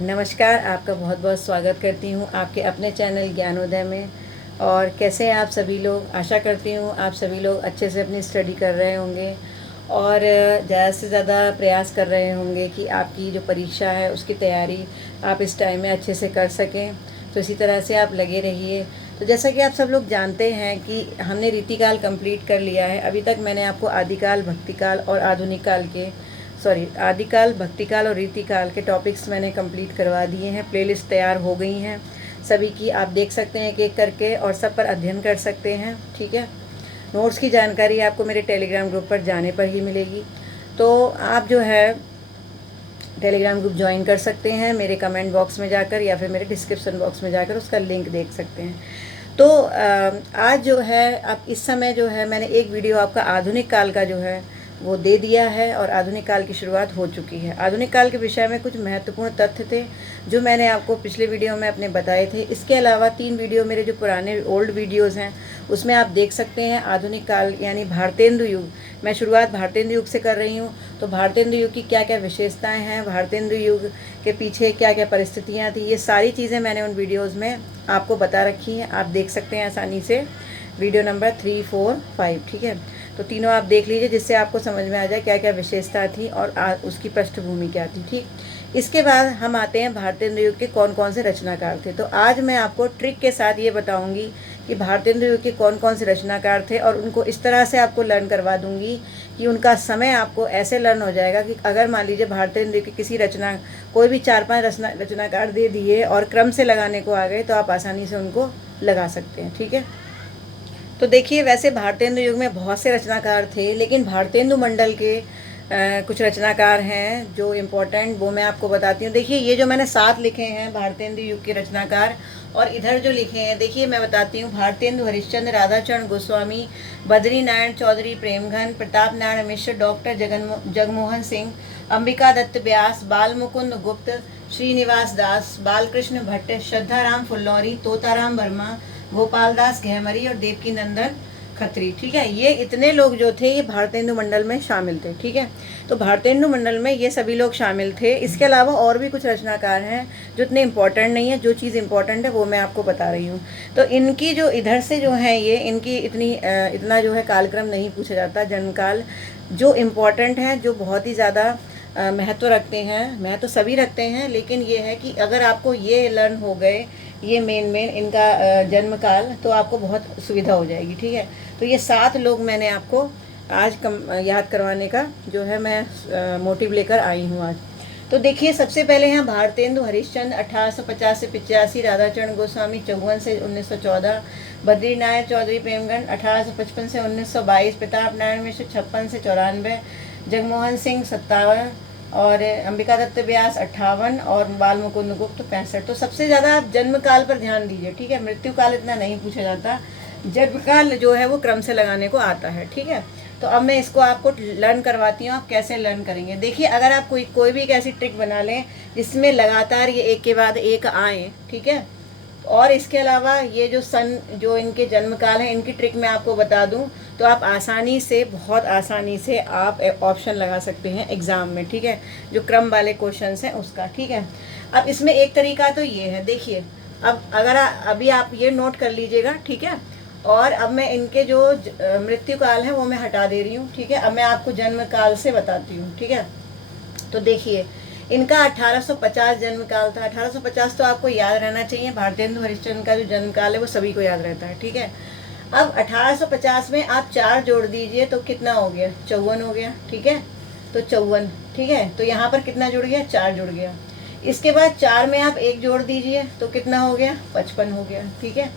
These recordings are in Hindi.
नमस्कार, आपका बहुत बहुत स्वागत करती हूँ आपके अपने चैनल ज्ञानोदय में। और कैसे हैं आप सभी लोग। आशा करती हूँ आप सभी लोग अच्छे से अपनी स्टडी कर रहे होंगे और ज़्यादा से ज़्यादा प्रयास कर रहे होंगे कि आपकी जो परीक्षा है उसकी तैयारी आप इस टाइम में अच्छे से कर सकें। तो इसी तरह से आप लगे रहिए। तो जैसा कि आप सब लोग जानते हैं कि हमने रीतिकाल कंप्लीट कर लिया है। अभी तक मैंने आपको आदिकाल, भक्तिकाल और आधुनिक काल के आदिकाल, भक्तिकाल और रीतिकाल के टॉपिक्स मैंने कंप्लीट करवा दिए हैं। प्लेलिस्ट तैयार हो गई हैं सभी की, आप देख सकते हैं एक एक करके और सब पर अध्ययन कर सकते हैं। ठीक है, नोट्स की जानकारी आपको मेरे टेलीग्राम ग्रुप पर जाने पर ही मिलेगी। तो आप जो है टेलीग्राम ग्रुप ज्वाइन कर सकते हैं मेरे कमेंट बॉक्स में जाकर या फिर मेरे डिस्क्रिप्शन बॉक्स में जाकर उसका लिंक देख सकते हैं। तो आज जो है अब इस समय जो है मैंने एक वीडियो आपका आधुनिक काल का जो है वो दे दिया है और आधुनिक काल की शुरुआत हो चुकी है। आधुनिक काल के विषय में कुछ महत्वपूर्ण तथ्य थे जो मैंने आपको पिछले वीडियो में अपने बताए थे। इसके अलावा 3 वीडियो मेरे जो पुराने ओल्ड वीडियोज़ हैं उसमें आप देख सकते हैं आधुनिक काल यानी भारतेंदु युग। मैं शुरुआत भारतेंदु युग से कर रही हूँ। तो भारतेंदु युग की क्या क्या विशेषताएं हैं, भारतेंदु युग के पीछे क्या क्या परिस्थितियाँ थी, ये सारी चीज़ें मैंने उन वीडियोज़ में आपको बता रखी हैं। आप देख सकते हैं आसानी से वीडियो नंबर 3, 4, 5। ठीक है, तो तीनों आप देख लीजिए जिससे आपको समझ में आ जाए क्या क्या विशेषता थी और उसकी पृष्ठभूमि क्या थी। ठीक, इसके बाद हम आते हैं भारतेंदु युग के कौन कौन से रचनाकार थे। तो आज मैं आपको ट्रिक के साथ ये बताऊंगी कि भारतेंदु युग के कौन कौन से रचनाकार थे और उनको इस तरह से आपको लर्न करवा दूंगी कि उनका समय आपको ऐसे लर्न हो जाएगा कि अगर मान लीजिए भारतेंदु युग की किसी रचना कोई भी 4-5 रचनाकार दे दिए और क्रम से लगाने को आ गए तो आप आसानी से उनको लगा सकते हैं। ठीक है, तो देखिए वैसे भारतेंदु युग में बहुत से रचनाकार थे लेकिन भारतेंदु मंडल के कुछ रचनाकार हैं जो इम्पोर्टेंट, वो मैं आपको बताती हूँ। देखिए ये जो मैंने 7 लिखे हैं भारतेंदु युग के रचनाकार और इधर जो लिखे हैं देखिए मैं बताती हूँ। भारतेंदु हरिश्चंद्र, राधाचरण गोस्वामी, बद्री नारायण चौधरी, प्रेमघन, प्रताप नारायण मिश्र, डॉक्टर जगमोहन सिंह, अंबिका दत्त व्यास, बाल मुकुंद गुप्त, श्रीनिवास दास, बालकृष्ण भट्ट, श्रद्धाराम फुल्लौरी, तोताराम वर्मा, गोपाल दास घेमरी और देवकी नंदन खत्री। ठीक है, ये इतने लोग जो थे ये भारतेंदु मंडल में शामिल थे। ठीक है, तो भारतेंदु मंडल में ये सभी लोग शामिल थे। इसके अलावा और भी कुछ रचनाकार हैं जो इतने इम्पोर्टेंट नहीं है। जो चीज़ इम्पोर्टेंट है वो मैं आपको बता रही हूँ। तो इनकी जो इधर से जो है ये इनकी इतना जो है कालक्रम नहीं पूछा जाता। जन्मकाल जो इम्पोर्टेंट है, जो बहुत ही ज़्यादा महत्व रखते हैं, महत्व सभी रखते हैं, लेकिन ये है कि अगर आपको ये लर्न हो गए ये मेन इनका जन्म काल, तो आपको बहुत सुविधा हो जाएगी। ठीक है, तो ये 7 लोग मैंने आपको आज याद करवाने का जो है मैं मोटिव लेकर आई हूँ आज। तो देखिए सबसे पहले हैं भारतेंदु हरिश्चंद्र 1850 से 85, राधाचरण गोस्वामी 54 से 1914, बद्री नारायण चौधरी प्रेमगन 1855 से 1922, प्रताप नारायण मिश्र 56 से 94, जगमोहन सिंह 57 और अंबिका दत्त व्यास 58 और बाल मुकुंद गुप्त 65। तो सबसे ज़्यादा आप जन्म काल पर ध्यान दीजिए। ठीक है, मृत्यु काल इतना नहीं पूछा जाता, जन्म काल जो है वो क्रम से लगाने को आता है। ठीक है, तो अब मैं इसको आपको लर्न करवाती हूँ। आप कैसे लर्न करेंगे देखिए, अगर आप कोई भी एक ऐसी ट्रिक बना लें जिसमें लगातार ये एक के बाद एक आए। ठीक है, और इसके अलावा ये जो सन जो इनके जन्म काल है इनकी ट्रिक मैं आपको बता दूं तो आप आसानी से, बहुत आसानी से आप ऑप्शन लगा सकते हैं एग्ज़ाम में। ठीक है, जो क्रम वाले क्वेश्चंस हैं उसका। ठीक है, अब इसमें एक तरीका तो ये है, देखिए अब अगर अभी आप ये नोट कर लीजिएगा। ठीक है, और अब मैं इनके जो मृत्यु काल है वो मैं हटा दे रही हूँ। ठीक है, अब मैं आपको जन्म काल से बताती हूँ। ठीक है, तो देखिए इनका 1850 जन्म काल था। 1850 तो आपको याद रहना चाहिए। भारतेंदु हरिश्चंद्र का जो जन्म काल है वो सभी को याद रहता है। ठीक है, अब 1850 में आप 4 जोड़ दीजिए तो कितना हो गया, 54 हो गया। ठीक है, तो 54। ठीक है, तो यहाँ पर कितना जुड़ गया, 4 जुड़ गया। इसके बाद 4 में आप 1 जोड़ दीजिए तो कितना हो गया, 55 हो गया। ठीक है,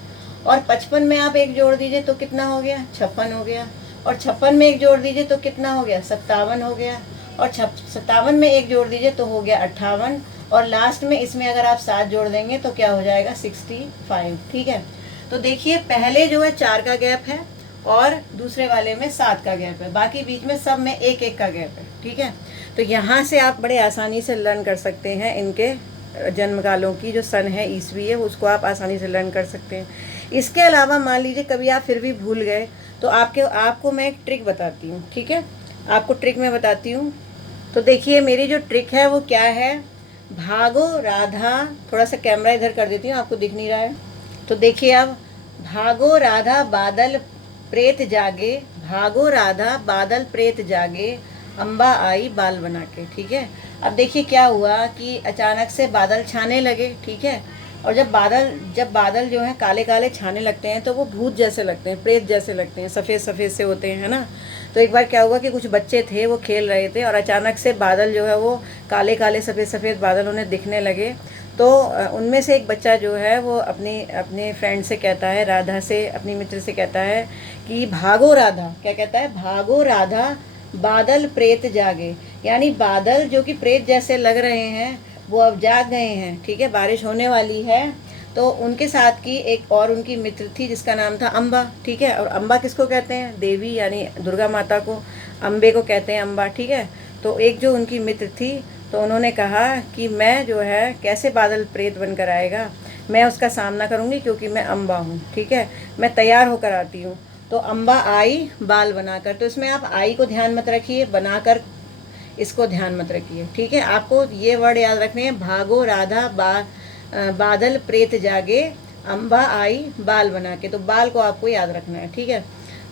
और 55 में आप 1 जोड़ दीजिए तो कितना हो गया, 56 हो गया। और 56 में 1 जोड़ दीजिए तो कितना हो गया, 57 हो गया। और 57 में 1 जोड़ दीजिए तो हो गया 58। और लास्ट में इसमें अगर आप 7 जोड़ देंगे तो क्या हो जाएगा, 65। ठीक है, तो देखिए पहले जो है 4 का गैप है और दूसरे वाले में 7 का गैप है, बाकी बीच में सब में 1-1 का गैप है। ठीक है, तो यहाँ से आप बड़े आसानी से लर्न कर सकते हैं इनके जन्म कालों की जो सन है, ईस्वी है, उसको आप आसानी से लर्न कर सकते हैं। इसके अलावा मान लीजिए कभी आप फिर भी भूल गए तो आपको मैं एक ट्रिक बताती हूँ। ठीक है, आपको ट्रिक मैं बताती हूँ। तो देखिए मेरी जो ट्रिक है वो क्या है, भागो राधा, थोड़ा सा कैमरा इधर कर देती हूँ, आपको दिख नहीं रहा है तो देखिए अब, भागो राधा बादल प्रेत जागे, भागो राधा बादल प्रेत जागे, अम्बा आई बाल बना के। ठीक है, अब देखिए क्या हुआ कि अचानक से बादल छाने लगे। ठीक है, और जब बादल जो है काले काले छाने लगते हैं तो वो भूत जैसे लगते हैं, प्रेत जैसे लगते हैं, सफ़ेद सफ़ेद से होते हैं, है ना। तो एक बार क्या हुआ कि कुछ बच्चे थे, वो खेल रहे थे और अचानक से बादल जो है वो काले काले सफ़ेद सफ़ेद बादल उन्हें दिखने लगे। तो उनमें से एक बच्चा जो है वो अपने फ्रेंड से कहता है, राधा से, अपनी मित्र से कहता है कि भागो राधा, क्या कहता है, भागो राधा बादल प्रेत जागे, यानी बादल जो कि प्रेत जैसे लग रहे हैं वो अब जाग गए हैं। ठीक है, बारिश होने वाली है। तो उनके साथ की एक और उनकी मित्र थी जिसका नाम था अम्बा। ठीक है, और अम्बा किसको कहते हैं, देवी यानी दुर्गा माता को, अम्बे को कहते हैं अम्बा। ठीक है, तो एक जो उनकी मित्र थी, तो उन्होंने कहा कि मैं जो है, कैसे बादल प्रेत बनकर आएगा, मैं उसका सामना करूँगी क्योंकि मैं अम्बा हूँ। ठीक है, मैं तैयार होकर आती हूँ। तो अम्बा आई बाल बनाकर, तो इसमें आप आई को ध्यान मत रखिए, बनाकर इसको ध्यान मत रखिए। ठीक है, आपको ये वर्ड याद रखने हैं, भागो राधा बादल प्रेत जागे, अम्बा आई बाल बना के। तो बाल को आपको याद रखना है। ठीक है,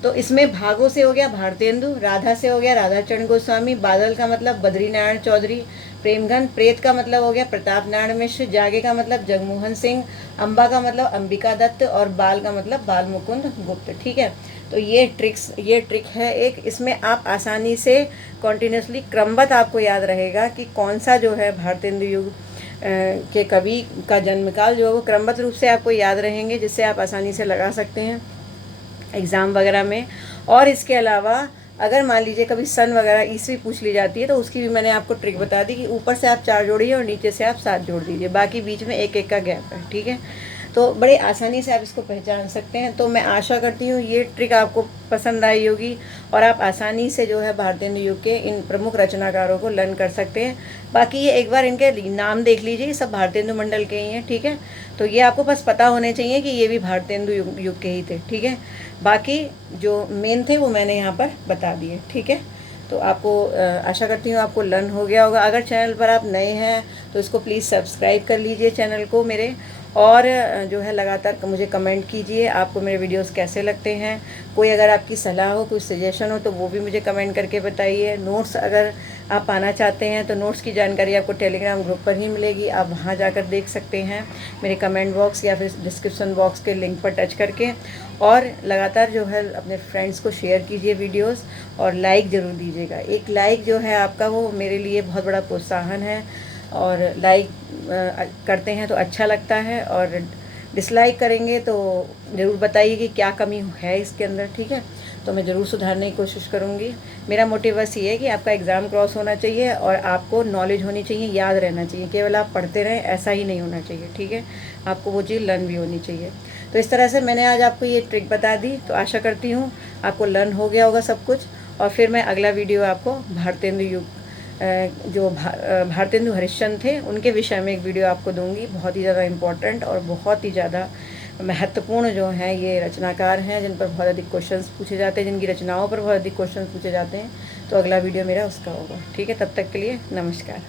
तो इसमें भागो से हो गया भारतेंदु, राधा से हो गया राधाचरण गोस्वामी, बादल का मतलब बद्रीनारायण चौधरी, प्रेमघन, प्रेत का मतलब हो गया प्रताप नारायण मिश्र, जागे का मतलब जगमोहन सिंह, अम्बा का मतलब अंबिका दत्त और बाल का मतलब बाल मुकुंद गुप्त। ठीक है, तो ये ट्रिक है एक, इसमें आप आसानी से कॉन्टिन्यूसली क्रमबद्ध आपको याद रहेगा कि कौन सा जो है भारतेंदु युग के कवि का जन्मकाल जो है वो क्रमबद्ध रूप से आपको याद रहेंगे, जिससे आप आसानी से लगा सकते हैं एग्ज़ाम वगैरह में। और इसके अलावा अगर मान लीजिए कभी सन वगैरह ईस्वी पूछ ली जाती है तो उसकी भी मैंने आपको ट्रिक बता दी कि ऊपर से आप 4 जोड़िए और नीचे से आप 7 जोड़ दीजिए, बाकी बीच में एक एक का गैप है। ठीक है, तो बड़े आसानी से आप इसको पहचान सकते हैं। तो मैं आशा करती हूँ ये ट्रिक आपको पसंद आई होगी और आप आसानी से जो है भारतेंदु युग के इन प्रमुख रचनाकारों को लर्न कर सकते हैं। बाकी ये एक बार इनके नाम देख लीजिए, ये सब भारतेंदु मंडल के ही हैं। ठीक है, तो ये आपको बस पता होने चाहिए कि ये भी भारतेंदु युग के ही थे। ठीक है, बाकी जो मेन थे वो मैंने यहाँ पर बता दिए। ठीक है, तो आपको आशा करती हूँ आपको लर्न हो गया होगा। अगर चैनल पर आप नए हैं तो इसको प्लीज़ सब्सक्राइब कर लीजिए चैनल को मेरे, और जो है लगातार मुझे कमेंट कीजिए आपको मेरे वीडियोस कैसे लगते हैं। कोई अगर आपकी सलाह हो, कोई सजेशन हो तो वो भी मुझे कमेंट करके बताइए। नोट्स अगर आप पाना चाहते हैं तो नोट्स की जानकारी आपको टेलीग्राम ग्रुप पर ही मिलेगी, आप वहाँ जाकर देख सकते हैं मेरे कमेंट बॉक्स या फिर डिस्क्रिप्शन बॉक्स के लिंक पर टच करके। और लगातार जो है अपने फ्रेंड्स को शेयर कीजिए वीडियोस, और लाइक ज़रूर दीजिएगा। एक लाइक जो है आपका वो मेरे लिए बहुत बड़ा प्रोत्साहन है, और लाइक करते हैं तो अच्छा लगता है, और डिसलाइक करेंगे तो ज़रूर बताइए कि क्या कमी है इसके अंदर। ठीक है, तो मैं ज़रूर सुधारने की कोशिश करूँगी। मेरा मोटिव बस ये है कि आपका एग्ज़ाम क्रॉस होना चाहिए और आपको नॉलेज होनी चाहिए, याद रहना चाहिए, केवल आप पढ़ते रहें ऐसा ही नहीं होना चाहिए। ठीक है, आपको वो चीज़ लर्न भी होनी चाहिए। तो इस तरह से मैंने आज आपको ये ट्रिक बता दी, तो आशा करती हूँ आपको लर्न हो गया होगा सब कुछ। और फिर मैं अगला वीडियो आपको भारतेंदु युग जो भारतेंदु हरिश्चंद्र थे उनके विषय में एक वीडियो आपको दूंगी, बहुत ही ज़्यादा इम्पोर्टेंट और बहुत ही ज़्यादा महत्वपूर्ण जो हैं ये रचनाकार हैं, जिन पर बहुत अधिक क्वेश्चंस पूछे जाते हैं, जिनकी रचनाओं पर बहुत अधिक क्वेश्चंस पूछे जाते हैं। तो अगला वीडियो मेरा उसका होगा। ठीक है, तब तक के लिए नमस्कार।